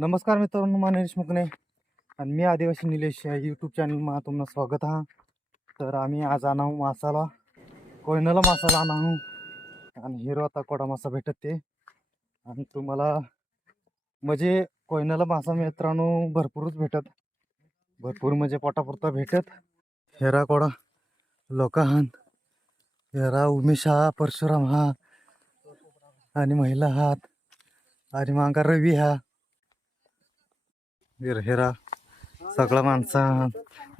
नमस्कार मित्रांनो, माझं निलेश मुकणे आणि मी आदिवासी निलेश या यूट्यूब चॅनलमा तुमचं स्वागत आहे. तर आम्ही आज आणाऊ मासाला कोयनाला मासाला आणाऊ आणि हिरो आता कोडा मासा भेटत ते आणि तुम्हाला म्हणजे कोयनाला मासा मित्रांनो भरपूरच भेटत, भरपूर म्हणजे पोटापुरता भेटत. हेरा कोडा लोक हान, हेरा उमेश हा, परशुराम हा आणि महिला हात आणि मांगा रवी हा हेरा सगळा माणसा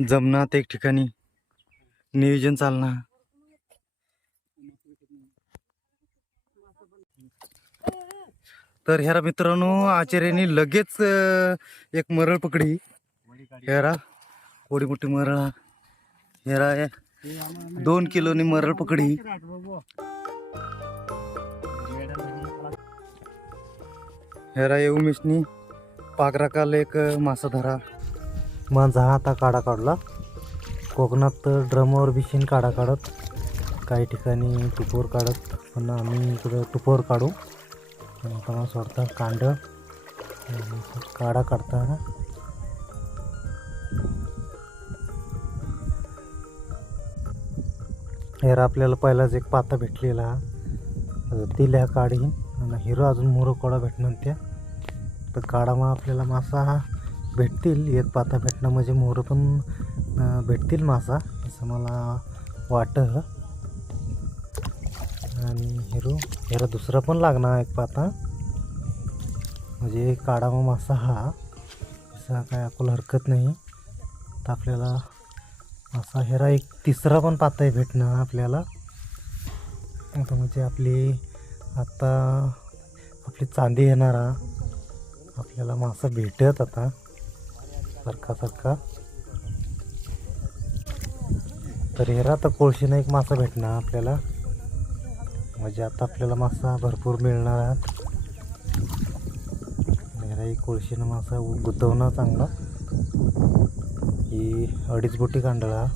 जमनात एक ठिकाणी नियोजन चालणार. तर हेरा मित्रांनो आचार्याने लगेच एक मरळ पकडी. हेरा थोडी मोठी मरळ हेरा 2 किलोनी मरळ पकडी. हेरा ये उमेशनी पाकरा काल एक मासा धरा माझा आता काढा काढला. कोकणात ड्रमवर बिशीन काढा काढत, काही ठिकाणी टुपोर काढत, पण आम्ही इकडं टुपोर काढू. आता सोडता कांड काढा काढता. हेर आपल्याला पहिलाच एक पाता भेटलेला तिल्या काढीन आणि हिरो अजून मोरो कोडा भेटणार त्या. तर काढामा आपल्याला मासा हा भेटतील, एक पाता भेटणं म्हणजे मोर पण भेटतील मासा असं मला वाटतं. आणि हेरा दुसरा पण लागणार एक पाता, म्हणजे काढामा मासा हा असा काय आपल्याला हरकत नाही. तर आपल्याला मासा हेरा एक तिसरा पण पाताही भेटणं आपल्याला. आता म्हणजे आता आपली चांदी येणारा आपल्याला मासा भेटत आता सारखा. तर हेरा आता कोळशीनं एक मासा भेटणार आपल्याला, म्हणजे आता आपल्याला मासा भरपूर मिळणार आहे. हेरा एक कोळशीनं मासा गुतवणं चांगला. ही 2.5 बोटी कांडळा.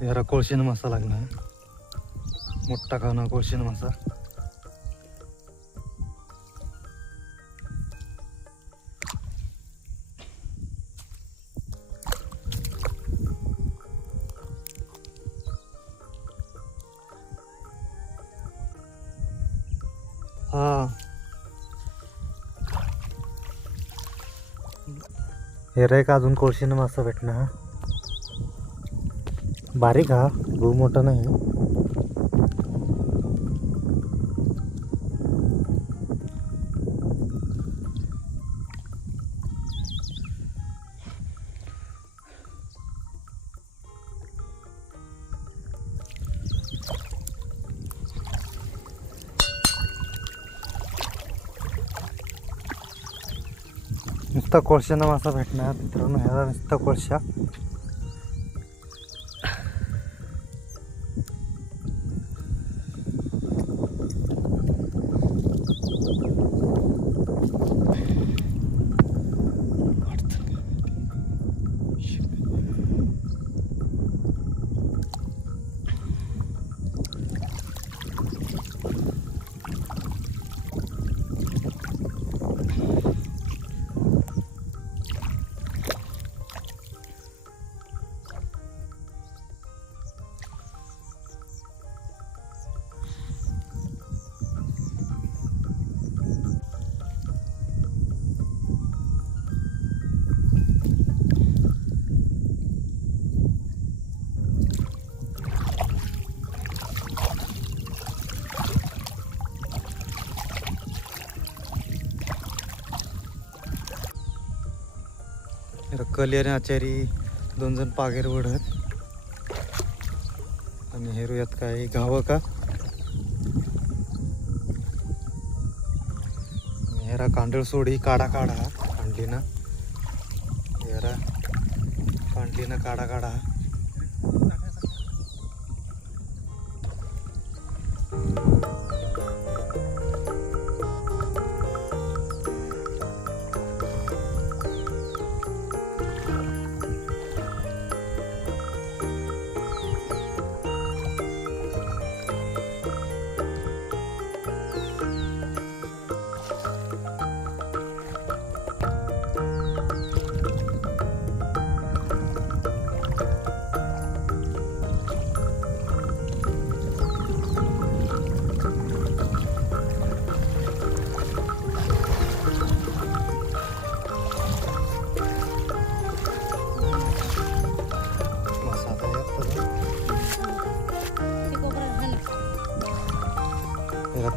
हेरा कोळशीनं मासा लागणार, मोठा खाना कोळशीनं मासा. हा हेरा एक अजून कोळशीनं मासा भेटणार. बारीक हा, गहू मोठा नाही. नुसता कोळशानं मासा भेटणार मित्रांनो. ह्याला नुसता कोळशा. कल्याण आचारी 2 जण पागेर ओढत आणि हेरू यात काय गावं का. हेरा कांडळ सोडी काढा कांडली ना. हेरा कांडली ना काढा.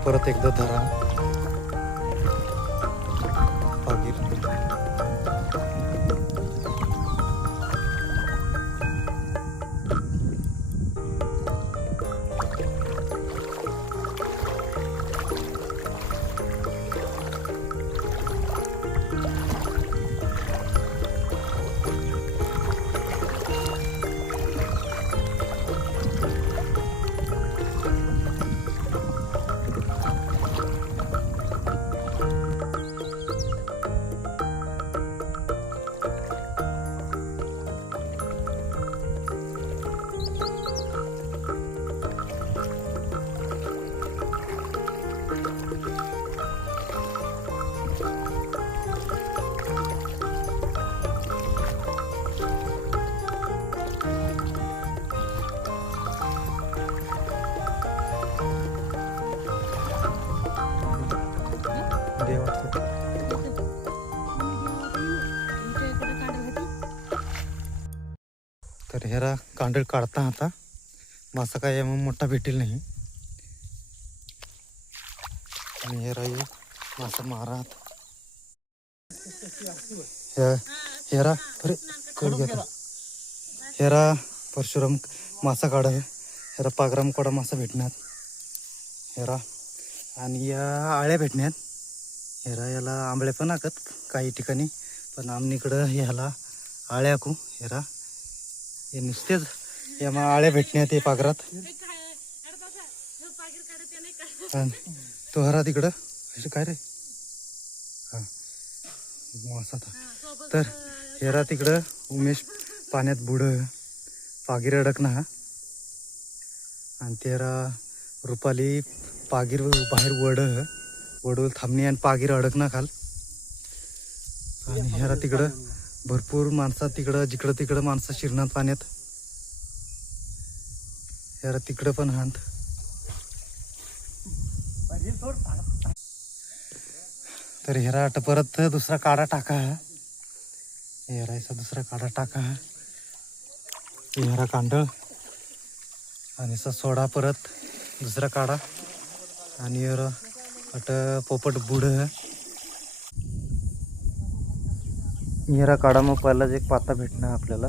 परत एकदा धरा पागीर. तर हेरा कांडळ काढता आता मासा काय मग मोठा भेटेल नाही. आणि हेरा ये मासा मारात हेरा अरे कड घेता हेरा परशुराम मासा काढ हेरा पागराम कोडा मासा भेटण्यात हेरा. आणि या आळ्या भेटण्यात हेरा. याला आंबळे पण आकत काही ठिकाणी, पण आमनीकडं ह्याला आळ्या आखू हेरा. हे नुसतेच या मग आळ्या भेटण्यात ये पागरात. तो हरा तिकडं असे काय रे हा मासा तर हेरा तिकडं उमेश पाण्यात बुड पागीर अडकना हा. आणि तेरा रुपाली पागीर बाहेर वडवल थांबणी आणि पागीर अडकना खाल. आणि हेरा तिकडं भरपूर माणसं तिकडं जिकडं तिकडं माणसं शिरणार पाण्यात. हेरा तिकडं पण हात. तर हेरा आता परत दुसरा काढा टाका. हेरायचा दुसरा काढा टाका. हेरा कांडळ आणि सोडा परत दुसरा काढा. आणि अट पोपट बुड हेरा काढा. मग पहिलाच एक पाता भेटणार आपल्याला.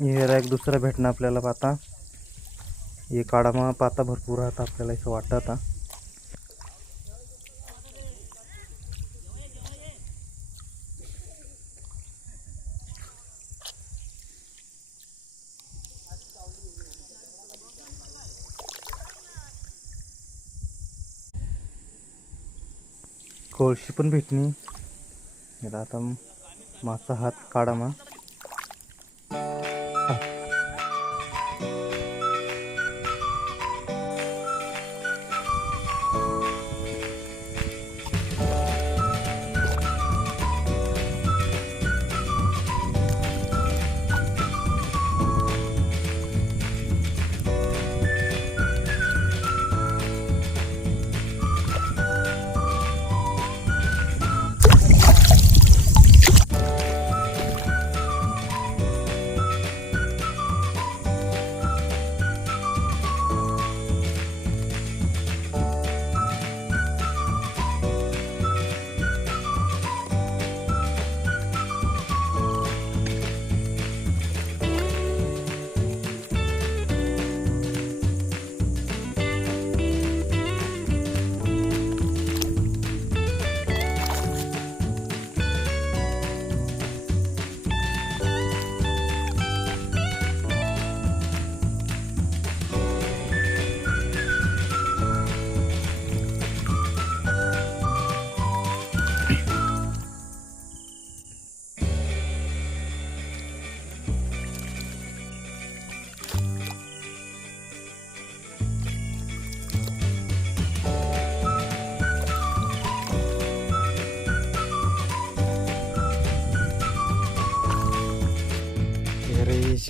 हेरा एक दुसरा भेटणं आपल्याला पाता. हे काढा मग पाता भरपूर राहत आपल्याला असं वाटत आता. कोळशी पण भेटणी याला. आता मासा हात काढा मग.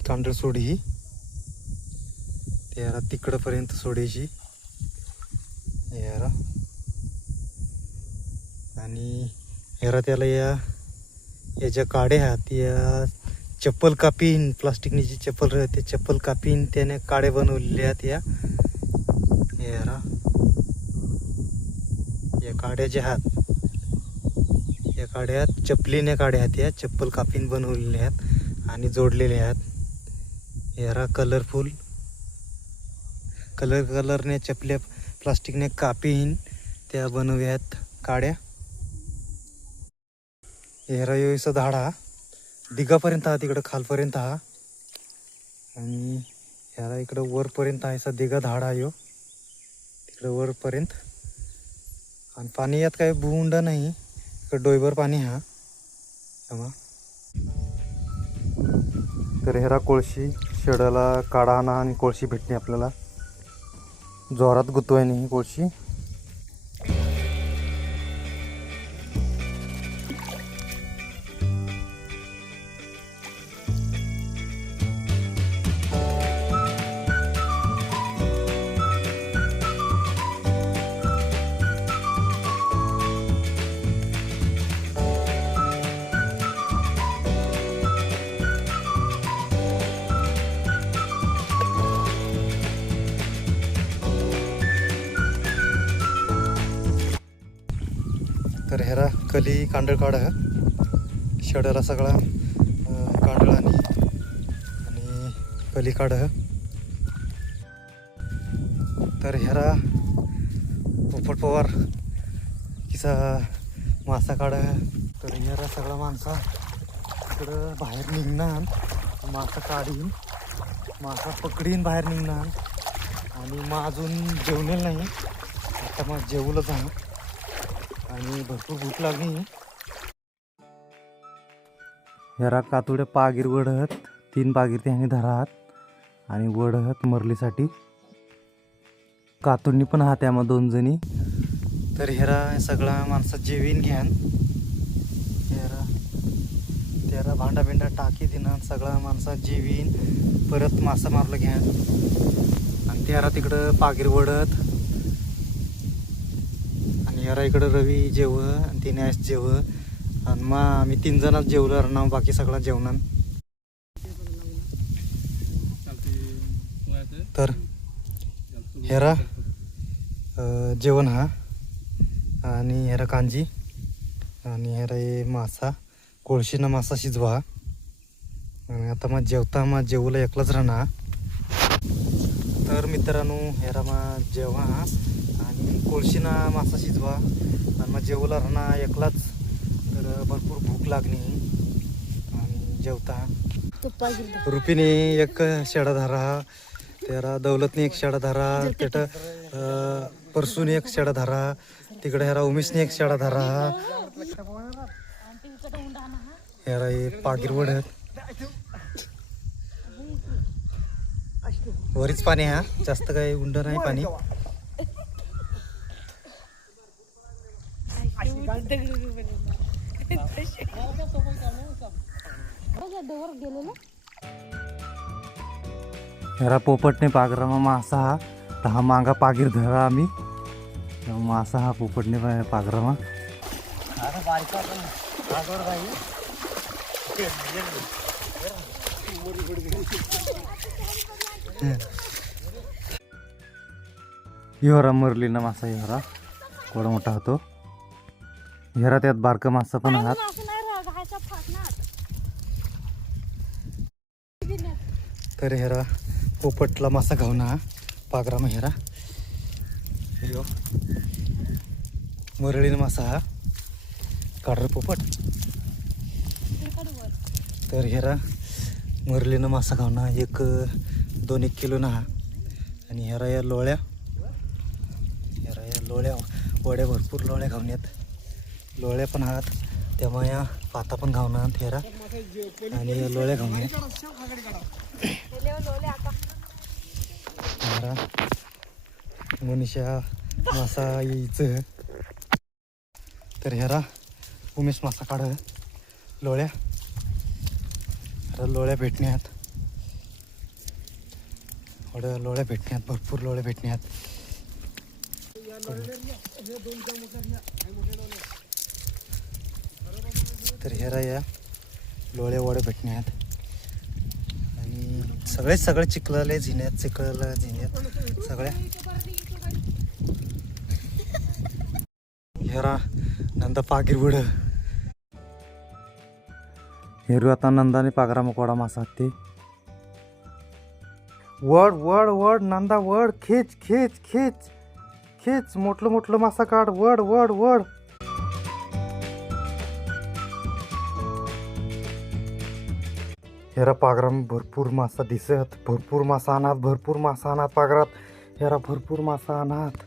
कांडळ सोडी ही यारा तिकडपर्यंत सोडायची यारा. आणि यारा त्याला या ज्या काड्या आहेत या चप्पल कापीन, प्लास्टिकनी जी चप्पल राहते चप्पल कापीन त्याने काड्या बनवलेल्या आहेत यारा. या काड्या ज्या आहेत या काड्या चपलीने काड्या आहेत, या चप्पल कापीन बनवलेल्या आहेत आणि जोडलेल्या आहेत यारा. कलरने चपल्या प्लास्टिकने कापीन त्या बनवल्यात काड्या यारा. योईचा झाड हा दिगापर्यंत हा, तिकडं खालपर्यंत हा आणि याला इकडं वरपर्यंत आहे. दिगा झाड आहे तिकडं वरपर्यंत. आणि पाणी यात काही बुंड नाही, इकडं डोईभर पाणी हा. तर हेरा कोळशी शेडाला काढा आणा आणि कोळशी भेटणे आपल्याला. जोरात गुतवाय नाही कोळशी. तर हेरा कली कांडळ काढ शेडाला सगळा कांडळ आणि कली काढ. तर हेरा पोपट पवार किसा मासा काढ. तर हेरा सगळा माणसा इकडं बाहेर निघणार, मासा काढीन मासा पकडीन बाहेर निघणार. आणि मग अजून जेवणेल नाही, आता मग जेवलंच आहे आणि भरपूर भूक लागली. हेरा कातुड्या पागीर वडहत 3 पागीर त्याने धरात आणि वडहत मरलीसाठी कातुडनी पण हा त्यामध्ये 2 जणी. तर हेरा सगळा माणसात जेवीन घ्यान. हेरा त्याला भांडा बिंडा टाकी देणार, सगळा माणसात जेवीन परत मासा मारलं घ्यान. आणि त्याला तिकडं पागीर वडत आणि यारा इकडं रवी जेव आणि तिने आयस जेव आणि मग आम्ही 3 जणच जेवलो ना, बाकी सगळा जेवणार. तर हेरा जेवण हा आणि हेरा कांजी आणि हेरा हे मासा कोळशीनं मासा शिजवा. आणि आता मग जेवता मग जेवलं एकलाच राहणार. तर मित्रांनो हेरा मग जेवा आणि कोळशीना मासा शिजवा आणि मग जेवला राहणार एकलाच. तर भरपूर भूक लागली आणि जेवता. रुपीने एक शेडा धरा, त्याला दौलतने एक शेडा धरा, त्यात परसूने एक शेडा धरा, तिकडे हेरा उमेशने एक शेडा धरा. हेरा हे पागीर वडत वरीच पाणी हा, जास्त काही उंड नाही पाणी. हेरा पोपटने पागरामा मासा हा, तर हा मागा पागीर धरा आम्ही मासा हा पोपटने पागरामा. हेरा मरली ना मासा, हेरा थोडा मोठा होतो. हेरा त्यात बारका मासा पण आहात. तर हेरा पोपटला मासा खाऊ ना पागरामा. हेरा मरळीनं मासा हा काढर पोपट. तर हेरा मरलीनं मासा खाऊ ना 1-2 किलो ना. आणि हेरा या लोळ्या वड्या भरपूर लोळ्या खाऊन येत. लोळ्या पण आहात त्यामुळे या पाता पण खाऊन आहात हेरा आणि या लोळ्या खाऊन येत. हेरा मनीषा मासा यायचं. तर हेरा उमेश मासा काढ लोळ्या. हेरा लोळ्या भेटण्यात लोळ्या भेटण्यात, भरपूर लोळ्या भेटण्यात. तर हेरा या लोळ्या वड्या भेटण्यात आणि सगळे चिखलाले झिण्यात, चिखलाला झिण्यात सगळ्या. हेरा नंदा पागीर वड हेरू आता नंदाने पागरा मकोडा मासा ते वड वड वड नंदा वड खेच खेच खेच खेच मोठलं मासा काढ वड वड वड. हेरा पागराम भरपूर मासा दिसत, भरपूर मासा आणत पागरात. हेरा भरपूर मासा आणत.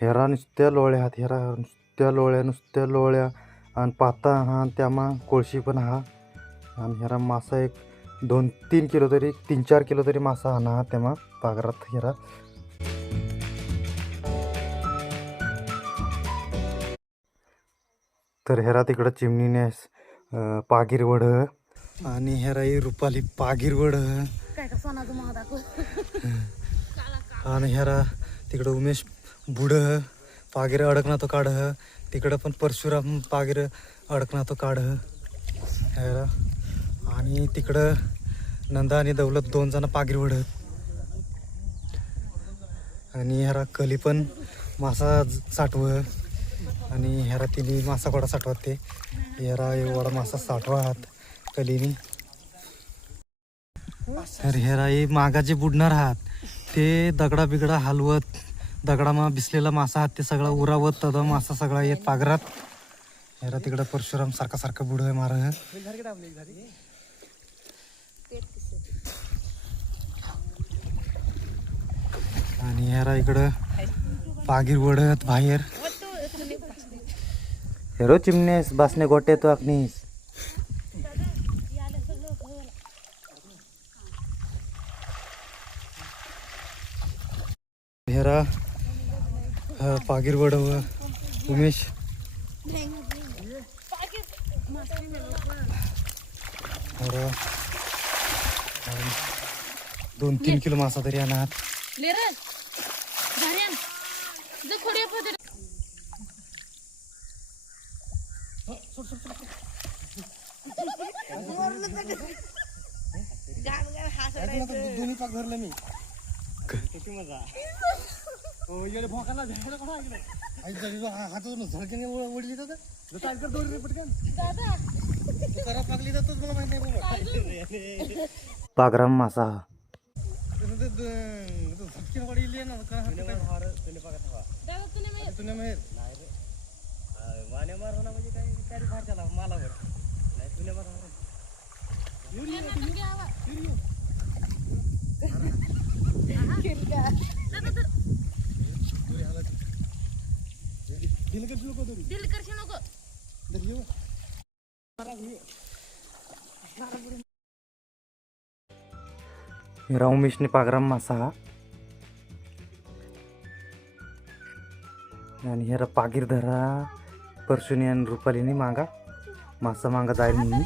हेरा नुसत्या लोळ्या आहात. हेरा नुसत्या लोळ्या आणि पाता हा आणि त्यामा कोळशी पण हा. आणि हेरा मासा एक 2-3 किलो तरी 3-4 किलो तरी मासा आणा तेव्हा पागरात हेरा. तर हेरा तिकडं चिमणीने पागीर वड आणि हेरा ही रुपाली पागीर वड आणि हेरा तिकडं उमेश बुड पागीर अडकना तो काढ. तिकडं पण परशुराम पागीर अडकना तो काढ हेरा. आणि तिकडं नंदा आणि दौलत 2 जण पागीर वडत. आणि ह्यारा कली पण मासा साठव आणि ह्यारा तिने मासा कोडा साठवत. ते ह्यारा एवढा मासा साठवात कलीनी. तर ह्यारा हे मागाचे बुडणार आहात ते दगडा बिगडा हलवत, दगडामा भिसलेला मासा आहात ते सगळा उरावत तदा मासा सगळा येत पागरात. ह्यारा तिकडं परशुराम सारखा बुड मार. आणि ह्यारा इकडं पागीर वडत बाहेर. हेरो चिमनेस बासने गोटे तो अकनीस. हेरा पागीर वड उमेश हेरा 2-3 किलो मासा तरी आणत. दोन्ही पाक धरलं मी किती मजा. हातातून झळक्याने ओढली जातात पटकन करा पाकली जातच मला माहित नाही. पागराम मासा झटकीन वाढली ना माने मार होणार म्हणजे काय काय फार त्याला मला वर नाही तुने मार उमेशने पागराम मासा हा. आणि ह्याला पागीर धरा परशुनी आणि रुपालीने मागा मासा मागा जाईल म्हणून.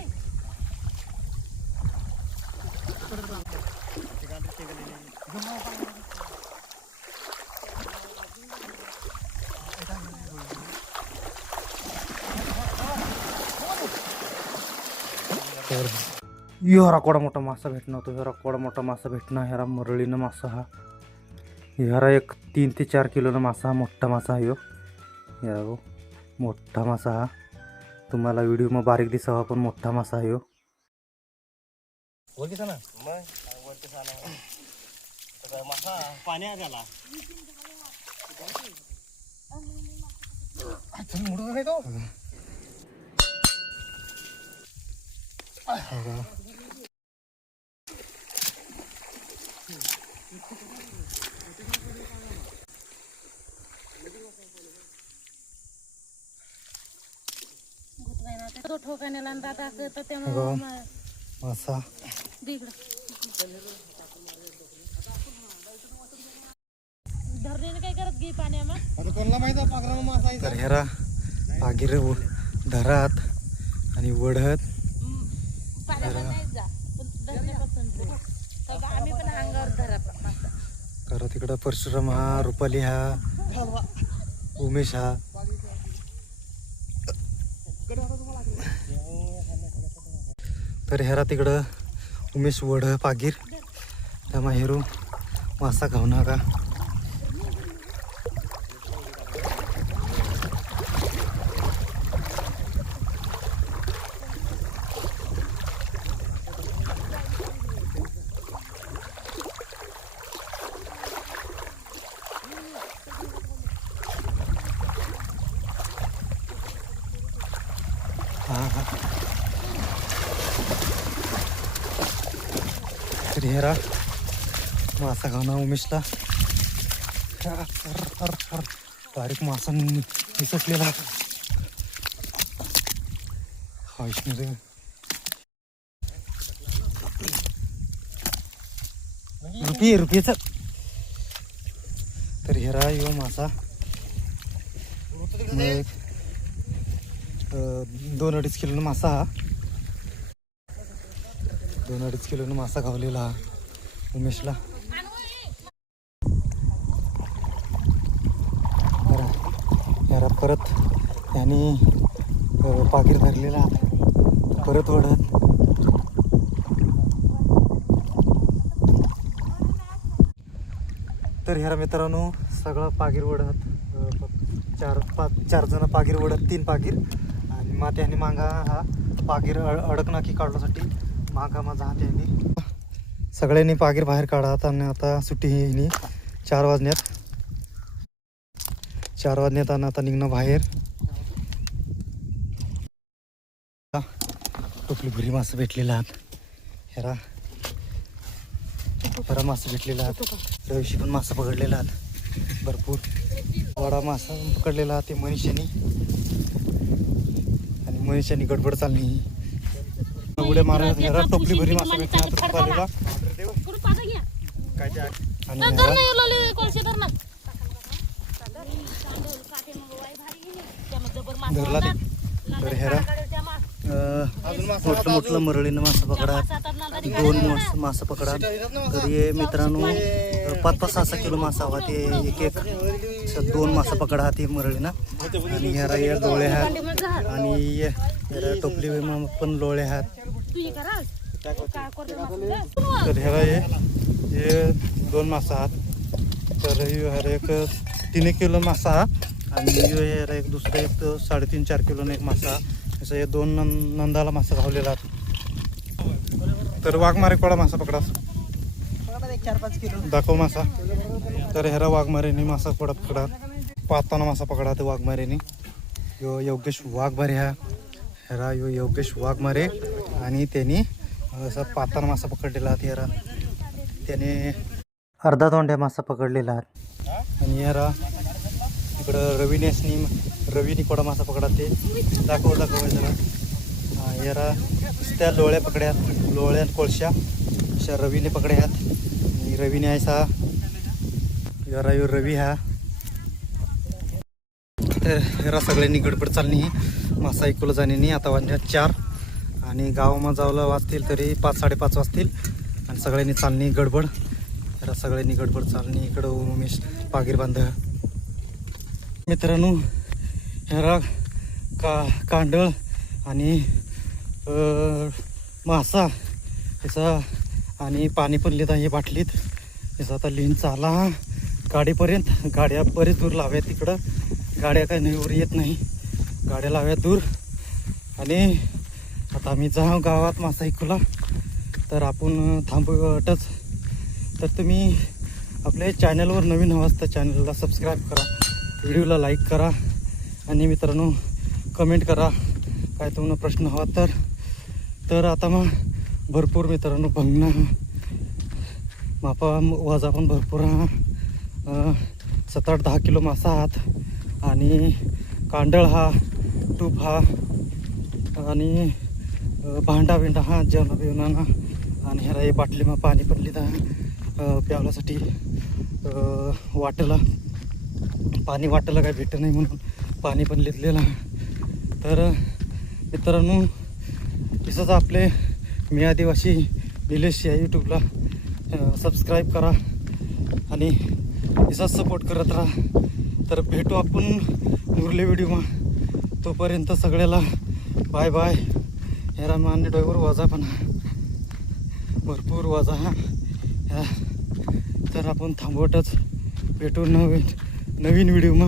तर ह्यारा कोडा मोठा मासा भेटणं होतो. ह्यारा कोडा मोठा मासा भेटणं. ह्यारा मरळीनं मासा हा. ह्यारा एक 3 ते 4 किलोनं मासा मोठा मासा आहे. ह्या मोठा मासा हा. तुम्हाला व्हिडिओ मग बारीक दिसावा पण मोठा मासा आहे. वरती ना मग वरती साला मासा पाण्या त्याला मोठा नाही तो. बघा, मासा तर ह्याला पागिर धरात आणि वढत तर तिकडं परशुराम हा, रुपाली हा, उमेश हा. तर ह्याला तिकडं उमेश वढ पागीर त्यामुळे हेरू मासा खाऊ नका. तर हेरा मासा खाऊ ना उमेशला. बारीक मासा निसटलेला वैष्णवी रुपयेचा. तर हेरा यो मासा 2-2.5 किलो मासा हा. 2-2.5 किलो मासा खावलेला हा उमेशला. यारा परत त्यांनी पाकीर धरलेला परत वढत. तर ह्या मित्रांनो सगळं पाकीर वढत 4 जण पाकीर वढत 3 पाकीर आणि मात्याने मागा हा पाकीर अडकनाकी काढण्यासाठी मागा माझा हात यांनी सगळ्यांनी पाकीर बाहेर काढत. आणि आता सुट्टी ही 4 वाजण्यात आणि आता निघणं बाहेर. टोपली भरी मासे भेटलेला आहात. ह्याला बरा मासे भेटलेला आहात. रविशी पण मासा पकडलेला आहात भरपूर. वडा मासा पकडलेला ते मनीषानी आणि मनीषानी गडबड चालली उड्या मारत. ह्याला टोपली भरी मासा भेटला धरला ते. तर ह्याला मोठलं मरळीनं मासा पकडा 2 मासा पकडा. तरी मित्रांनो 5-6 किलो मासा हवा ते एक 2 मासा पकडा ते मरळीनं. आणि ह्याला या डोळे आहेत आणि टोपली पण लोळे आहेत. तर ह्याला हे 2 मासा आहात. तर ह्याला एक 3 किलो मासा हा आणि ह्याला एक दुसरं एक 3.5-4 किलो एक मासा. असं हे 2 नंदाला मासा खावलेला. तर वाघमारे कोडा मासा पकडा 4-5 किलो दाखव मासा. तर ह्याला वाघमारेने मासा पकडा पाताना मासा पकडा ते वाघमारेने. यो योगेश वाघमारे ह्याला यो योगेश वाघमारे आणि त्यांनी असा पाताना मासा पकडलेला. ह्याला त्याने अर्धा तोंड्या मासा पकडलेला. आणि ह्याला इकडं रवीने कोडा मासा पकडा ते दाखव जरा. यारा त्या लोळ्या पकड्यात लोळ्या कोळशा अशा रवीने पकड्यात. आणि रवीने आहे यारा यो रवी हा. तर यारा सगळ्यांनी गडबड चालणी मासा ऐकूला जाणे. आता वाजण्यात 4 आणि गावामध्ये जावला वाजतील तरी 5-5:30 वाजतील. आणि सगळ्यांनी चालणी गडबड. यारा सगळ्यांनी गडबड चालणी. इकडं उमेश पागीर बांध. मित्रांनो ह्याला कांडळ आणि मासा ह्याचा आणि पाणी पण लिहिता हे बाटलीत ह्याचा आता लिहिण चाला गाडीपर्यंत. गाड्या बरेच दूर लाव्यात तिकडं. गाड्या काही नाही वर येत नाही. गाड्या लाव्यात दूर. आणि आता आम्ही जाऊ गावात मासा ऐकूला. तर आपण थांबूटच. तर तुम्ही आपल्या चॅनलवर नवीन हवं तर चॅनलला सबस्क्राईब करा, व्हिडिओला लाईक करा आणि मित्रांनो कमेंट करा काय तुम्हाला प्रश्न हवा तर. आता मग भरपूर मित्रांनो बघणं मापा वजा पण भरपूर हा 7-8-10 किलो मासा आहात. आणि कांडळ हा टूप हा आणि भांडा बिंडा हा जेवणा बिवणाना आणि ह्याला हे बाटलीमा पाणी पण लिहिता प्यावल्यासाठी वाटेला पाणी वाटेला काय भेटत नाही म्हणून पाणी पण लिहिलेलं. तर मित्रांनो तसंच आपले मी आदिवासी निलेश या यूट्यूबला सबस्क्राईब करा आणि तसाच सपोर्ट करत राहा. तर भेटू आपण मुरले व्हिडिओमा. तोपर्यंत सगळ्याला बाय बाय. ह्याला मान्य ड्रायव्हर वाजा पण भरपूर वाजा हा. तर आपण थांबवतच भेटू नवीन व्हिडिओमा.